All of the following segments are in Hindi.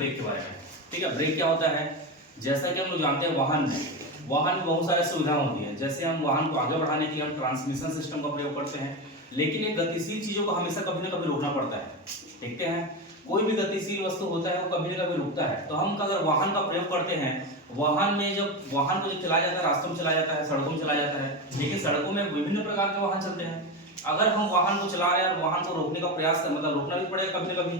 ब्रेक के बारे में। ठीक है, ब्रेक क्या होता है? जैसा कि हम लोग जानते हैं वाहन में बहुत सारी सुविधाएं होती हैं। जैसे हम वाहन को आगे बढ़ाने के लिए हम ट्रांसमिशन सिस्टम का प्रयोग करते हैं, लेकिन एक गतिशील चीजों को हमेशा कभी ना कभी रोकना पड़ता है। देखते हैं कोई भी गतिशील वस्तु होता है वो कभी ना कभी रुकता है। तो हम अगर वाहन का प्रयोग करते हैं, वाहन को जब चलाया जाता है, रास्तों में चलाया जाता है, सड़कों में चलाया जाता है, लेकिन सड़कों में विभिन्न प्रकार के वाहन चलते हैं। अगर हम वाहन को चला रहे हैं और वाहन को रोकने का प्रयास कर, मतलब रोकना भी पड़ेगा कभी ना कभी।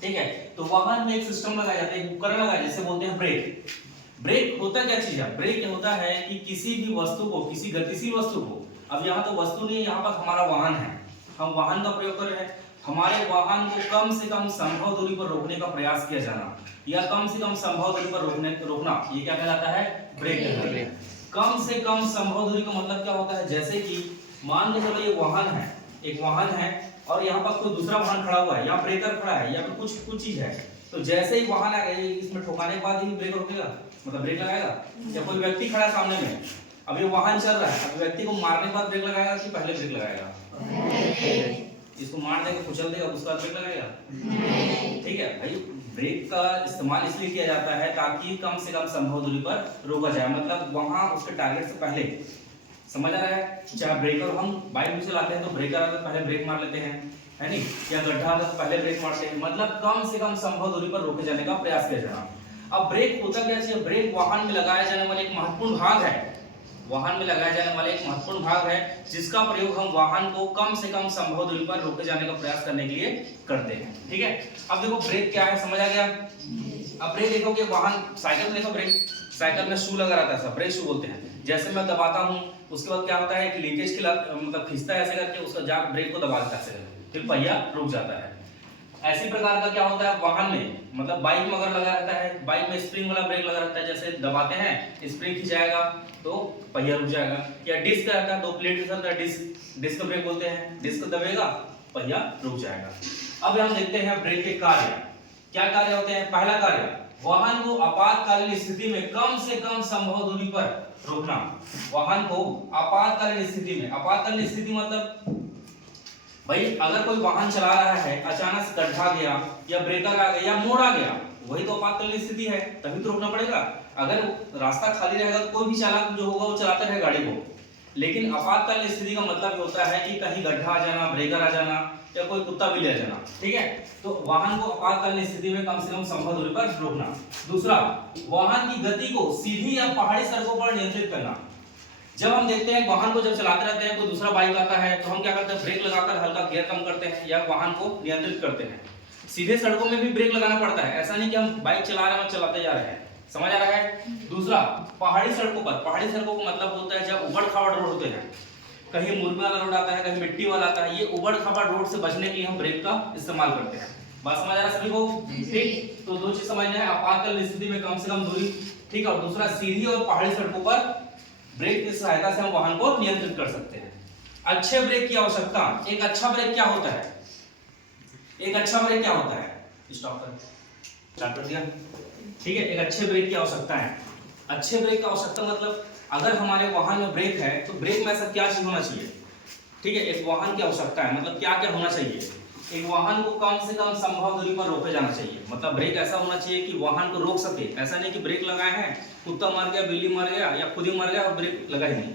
ठीक है, तो वाहन में एक सिस्टम लगाया जाता है, एक उपकरण लगाया जाता है, जिसे बोलते हैं ब्रेक। ब्रेक होता क्या चीज है? ब्रेक होता है कि किसी भी वस्तु को, किसी गतिशील वस्तु को, अब यहाँ तो वस्तु नहीं है, यहाँ पर हमारा वाहन है, हम वाहन का प्रयोग कर रहे हैं, हमारे वाहन को कम से कम संभव दूरी पर रोकने का प्रयास किया जाना, या कम से कम संभव दूरी पर रोकना, ये क्या कहलाता है? ब्रेक कहलाता है। कम से कम संभव दूरी का मतलब क्या होता है? जैसे कि मान के चलो ये वाहन है, एक वाहन है और यहाँ पर कोई दूसरा वाहन खड़ा हुआ है, यहाँ ब्रेकर खड़ा है, या फिर कुछ चीज है, तो जैसे ही वाहन आ गया इसमें ठोकाने के बाद ही ब्रेक रुकेगा, मतलब ब्रेक लगाएगा। या कोई व्यक्ति खड़ा है सामने में, अब ये वाहन चल रहा है, अब व्यक्ति को मारने के बाद ब्रेक लगाएगा कि पहले ब्रेक लगाएगा? इसको मार देगा, कुचल देगा, उसके बाद ब्रेक लगाएगा? ठीक है भाई, ब्रेक का इस्तेमाल इसलिए किया जाता है ताकि कम से कम संभव दूरी पर रोका जाए, मतलब वहां उसके टारगेट से पहले। समझ आ रहा है? चाहे ब्रेकर हम बाइक भी चलाते हैं तो ब्रेकर आता है पहले ब्रेक मार लेते हैं, है नहीं? या गड्ढा आता है तो पहले ब्रेक मारते हैं, मतलब कम से कम संभव दूरी पर रोके जाने का प्रयास किया जाना। अब ब्रेक होता क्या है? ब्रेक वाहन में लगाया जाने वाला एक महत्वपूर्ण भाग है, वाहन में लगाया जाने वाला एक महत्वपूर्ण भाग है, जिसका प्रयोग हम वाहन को कम से कम संभव दूरी पर रोके जाने का प्रयास करने के लिए करते हैं। ठीक है, अब देखो ब्रेक क्या है, समझ आ गया? अब ब्रेक देखो कि वाहन, साइकिल में देखो ब्रेक, साइकिल में शू लगा रहता है, सब ब्रेक शू बोलते हैं। जैसे मैं दबाता हूँ उसके बाद क्या होता है कि लीकेज खिला, मतलब खींचता है ऐसे करके, उसका जाग ब्रेक को दबा देता है, फिर पहिया रुक जाता है। ऐसी प्रकार का क्या होता है वाहन में, मतलब बाइक में अगर लगा रहता है, बाइक में स्प्रिंग वाला ब्रेक लगा रहता है, जैसे दबाते हैं स्प्रिंग खिंचाएगा तो पहिया रुक जाएगा। या डिस्क रहता है, दो प्लेट जैसा रहता है, डिस्क ब्रेक बोलते हैं, डिस्क दबेगा पहिया रुक जाएगा। अब हम देखते हैं ब्रेक के कार्य, क्या कार्य होते हैं? पहला कार्य, वाहन को आपातकालीन स्थिति में कम से कम संभव दूरी पर रोकना। वाहन को आपातकालीन स्थिति में, आपातकालीन स्थिति मतलब भाई अगर कोई वाहन चला रहा है, अचानक से गड्ढा गया या ब्रेकर आ गया या मोड़ आ गया, वही तो आपातकालीन स्थिति है, तभी तो रोकना पड़ेगा। अगर रास्ता खाली रहेगा तो कोई भी चालक जो होगा वो चलाते रहेगा गाड़ी को, लेकिन आपातकालीन स्थिति का मतलब होता है कि कहीं गड्ढा आ जाना, ब्रेकर आ जाना, या कोई कुत्ता भी ले जाना। ठीक है, तो वाहन को आपातकालीन स्थिति में कम से कम संभव दूरी पर रोकना। दूसरा, वाहन की गति को सीधी या पहाड़ी सड़कों पर नियंत्रित करना। जब हम देखते हैं वाहन को जब चलाते रहते हैं, कोई दूसरा बाइक आता है तो हम क्या करते हैं? ब्रेक लगाकर हल्का गियर कम करते हैं या वाहन को नियंत्रित करते हैं। सीधे सड़कों में भी ब्रेक लगाना पड़ता है, ऐसा नहीं कि हम बाइक चला रहे हैं चलाते जा रहे हैं। समझ आ रहा है? दूसरा, पहाड़ी सड़कों पर, पहाड़ी सड़कों का मतलब होता है जब उबड़ खाबड़ रोड होते हैं, कहीं मुरमा वाला रोड आता है, कहीं मिट्टी वाला आता है, ये उबड़ खाबड़ रोड से बचने के लिए हम ब्रेक का इस्तेमाल करते हैं। बात समझ आ रहा है सभी को? ठीक, तो दो चीज समझना है, आपातकालीन स्थिति में कम से कम दूरी, ठीक है, और दूसरा सीधी और पहाड़ी सड़कों पर ब्रेक की सहायता से हम वाहन को नियंत्रित कर सकते हैं। अच्छे ब्रेक की आवश्यकता, एक अच्छा ब्रेक क्या होता है? एक अच्छा ब्रेक क्या होता है? स्टॉप कर, स्टार्ट कर दिया। ठीक है, एक अच्छे ब्रेक की आवश्यकता है। अच्छे ब्रेक की आवश्यकता मतलब अगर हमारे वाहन में ब्रेक है तो ब्रेक में ऐसा क्या चीज होना चाहिए? ठीक है, एक वाहन की आवश्यकता है, मतलब क्या क्या होना चाहिए? एक वाहन को कम से कम संभव दूरी पर रोके जाना चाहिए, मतलब ब्रेक ऐसा होना चाहिए कि वाहन को रोक सके। ऐसा नहीं कि ब्रेक लगाए हैं, कुत्ता मर गया, बिल्ली मर गया या खुद ही मर गया और ब्रेक लगा ही नहीं।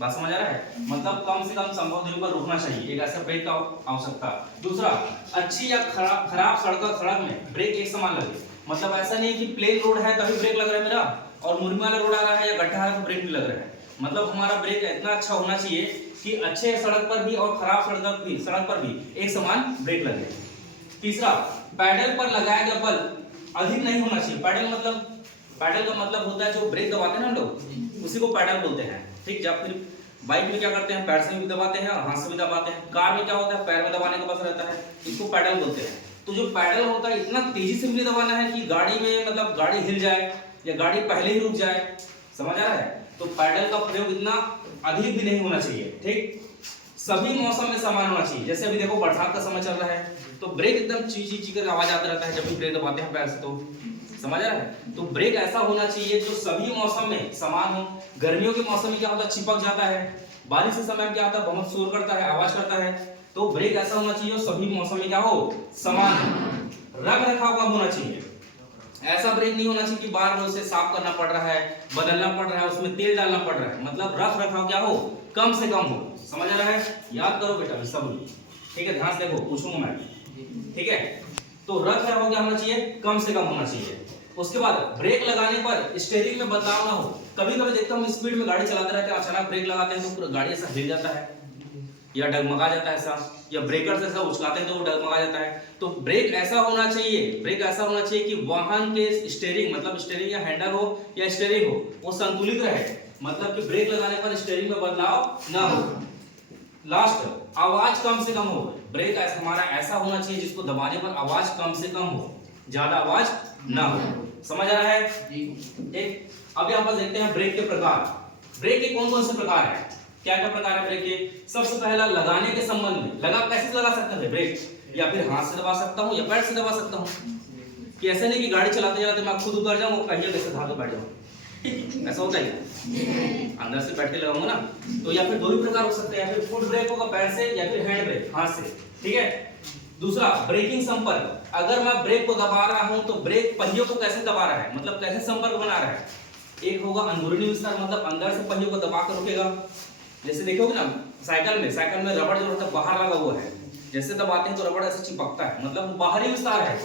बात समझ आ रहा है? मतलब कम से कम संभव दूरी पर रोकना चाहिए, एक ऐसा ब्रेक का आवश्यकता। दूसरा, अच्छी या खराब सड़क में ब्रेक एक समान लगे, मतलब ऐसा नहीं कि प्लेन रोड है तभी ब्रेक लग रहा है मेरा, और मुरमी वाला रोड आ रहा है या गड्ढा है तो ब्रेक नहीं लग रहा है। मतलब हमारा ब्रेक इतना अच्छा होना चाहिए कि अच्छे सड़क पर भी और खराब सड़क पर भी एक समान ब्रेक लगे। तीसरा, पैडल पर लगाया गया बल अधिक नहीं होना चाहिए। पैडल का मतलब होता है जो ब्रेक दबाते हैं ना हम लोग, उसी को पैडल बोलते हैं। ठीक, जब फिर बाइक में क्या करते हैं? पैर से भी दबाते हैं और हाथ से भी दबाते हैं। कार में क्या होता है? पैर में दबाने का बस रहता है, इसको पैडल बोलते हैं। तो जो पैडल होता है इतना तेजी से भी नहीं दबाना है कि गाड़ी में, मतलब गाड़ी हिल जाए या गाड़ी पहले ही रुक जाए। समझ आ रहा है? तो पैडल का प्रयोग इतना अधिक भी नहीं होना चाहिए। ठीक, सभी मौसम में समान होना चाहिए। जैसे अभी देखो बरसात का समय चल रहा है तो ब्रेक एकदम ची ची ची कर आवाज आता रहता है जब भी ब्रेक दबाते हैं पैर से, तो समझ आ रहा है? तो ब्रेक ऐसा होना चाहिए जो सभी मौसम में समान हो। गर्मियों के मौसम में क्या होता है? चिपक जाता है। बारिश के समय में क्या होता है? बहुत शोर करता है, आवाज करता है। तो ब्रेक ऐसा होना चाहिए जो सभी मौसम में क्या हो? समान हो। रख रखाव कब होना चाहिए? ऐसा ब्रेक नहीं होना चाहिए कि बार बार उसे साफ करना पड़ रहा है, बदलना पड़ रहा है, उसमें तेल डालना पड़ रहा है, मतलब रख रखाव क्या हो, कम से कम हो। समझ आ रहा है? याद करो बेटा सब लोग, ठीक है, ध्यान से देखो, पूछूंगा मैं, ठीक है। तो रख रखाव क्या होना चाहिए, कम से कम होना चाहिए। उसके बाद ब्रेक लगाने पर स्टीयरिंग में बदलाव ना हो। कभी कभी देखता हूँ स्पीड में गाड़ी चलाते रहते हैं, अचानक ब्रेक लगाते हैं तो पूरा गाड़ी ऐसा हिल जाता है या डगमगा जाता है ऐसा, या ब्रेकर से ऐसा उछलाते हैं तो वो डगमगा जाता है। तो ब्रेक ऐसा होना चाहिए, ब्रेक ऐसा होना चाहिए कि वाहन के स्टीयरिंग, मतलब स्टीयरिंग या हैंडल हो या स्टीयरिंग हो, वो संतुलित रहे, मतलब कि ब्रेक लगाने पर स्टीयरिंग में बदलाव ना हो। लास्ट, आवाज कम से कम हो। ब्रेक ऐसा हमारा ऐसा होना चाहिए जिसको दबाने पर आवाज कम से कम हो, ज्यादा आवाज ना हो। समझ आ रहा है? ठीक। अब यहाँ पर देखते हैं ब्रेक के प्रकार। ब्रेक के कौन कौन से प्रकार है, क्या क्या प्रकार है ब्रेक के। सबसे पहला लगाने के संबंध में, लगा कैसे लगा सकते हैं ब्रेक, या फिर हाथ से दबा सकता हूँ या पैर से दबा सकता हूँ, कि ऐसे नहीं कि गाड़ी चलाते चलाते मैं खुद उतर जाऊँ और पहिया कैसे धागे बैठ जाऊँ, ऐसा होता है अंदर से बैठ के लगाऊंगा ना। तो या फिर दो ही प्रकार हो सकते हैं, या फिर फुट ब्रेक होगा पैर से या फिर हैंड ब्रेक हाथ से, ठीक है। दूसरा, ब्रेकिंग संपर्क। अगर मैं ब्रेक को दबा रहा हूं तो ब्रेक पहियों को कैसे दबा रहा है, मतलब कैसे संपर्क बना रहा है। एक होगा अंदरूनी विस्तार, मतलब अंदर से पहियों को दबा कर रोकेगा। जैसे देखोगे ना साइकिल में रबड़ जो होता है बाहर लगा हुआ है, जैसे दबाते हैं तो रबड़ ऐसे चिपकता है, मतलब बाहरी विस्तार है,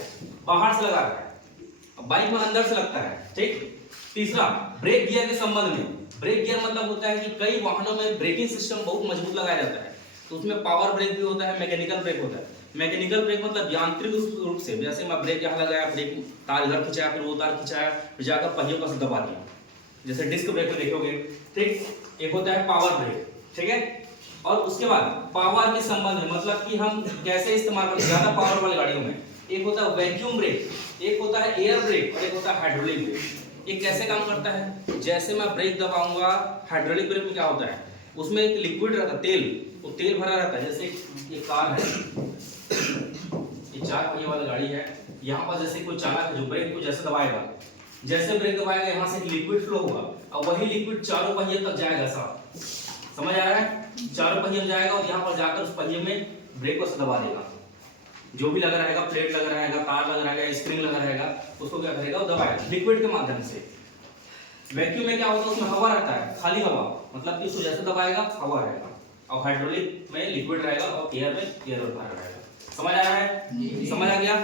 बाहर से लगा रहा है। बाइक में अंदर से लगता है, ठीक। तीसरा, ब्रेक गियर के संबंध में। ब्रेक गियर मतलब होता है कि कई वाहनों में ब्रेकिंग सिस्टम बहुत मजबूत लगाया जाता है, तो उसमें पावर ब्रेक भी होता है, मैकेनिकल ब्रेक होता है। मैकेनिकल ब्रेक मतलब यांत्रिक रूप से, जैसे मैं ब्रेक यहाँ लगाया, ब्रेक तार इधर खिंचाया, फिर वो तार खिंचाया, फिर जाकर पहियों को दबा दिया, जैसे डिस्क ब्रेक में देखोगे, ठीक। एक होता है पावर ब्रेक, ठीक है। और उसके बाद पावर के संबंध में, मतलब कि हम कैसे इस्तेमाल करते हैं ज्यादा पावर वाली गाड़ियों में। एक होता है वैक्यूम ब्रेक, एक होता है एयर ब्रेक और एक होता है हाइड्रोलिक ब्रेक। ये कैसे काम करता है, जैसे मैं ब्रेक दबाऊंगा, हाइड्रोलिक ब्रेक में क्या होता है, उसमें एक लिक्विड रहता है, तेल, वो तेल भरा रहता है। जैसे ये कार है, ये 4 पहिए वाली गाड़ी है, यहाँ पर जैसे कोई चालक है जो ब्रेक को जैसे दबाएगा, जैसे ब्रेक दबाएगा यहाँ से लिक्विड फ्लो होगा और वही लिक्विड चारों पहिए तक जाएगा। साहब समझ आ रहा है? चारों पहिए में जाएगा और यहाँ पर जाकर उस पहिए में ब्रेक को दबा देगा। जो भी लगा रहेगा, प्लेट लगा रहेगा, तार लगा रहेगा, स्प्रिंग लगा रहेगा, उसको क्या करेगा, वो दबाएगा लिक्विड के माध्यम से। वैक्यूम में क्या होता है, उसमें हवा रहता है, खाली हवा, मतलब कि उसको जैसे दबाएगा हवा रहेगा, और हाइड्रोलिक में लिक्विड रहेगा और एयर में एयर भरा रहेगा। समझ आ रहा है? समझ आ गया?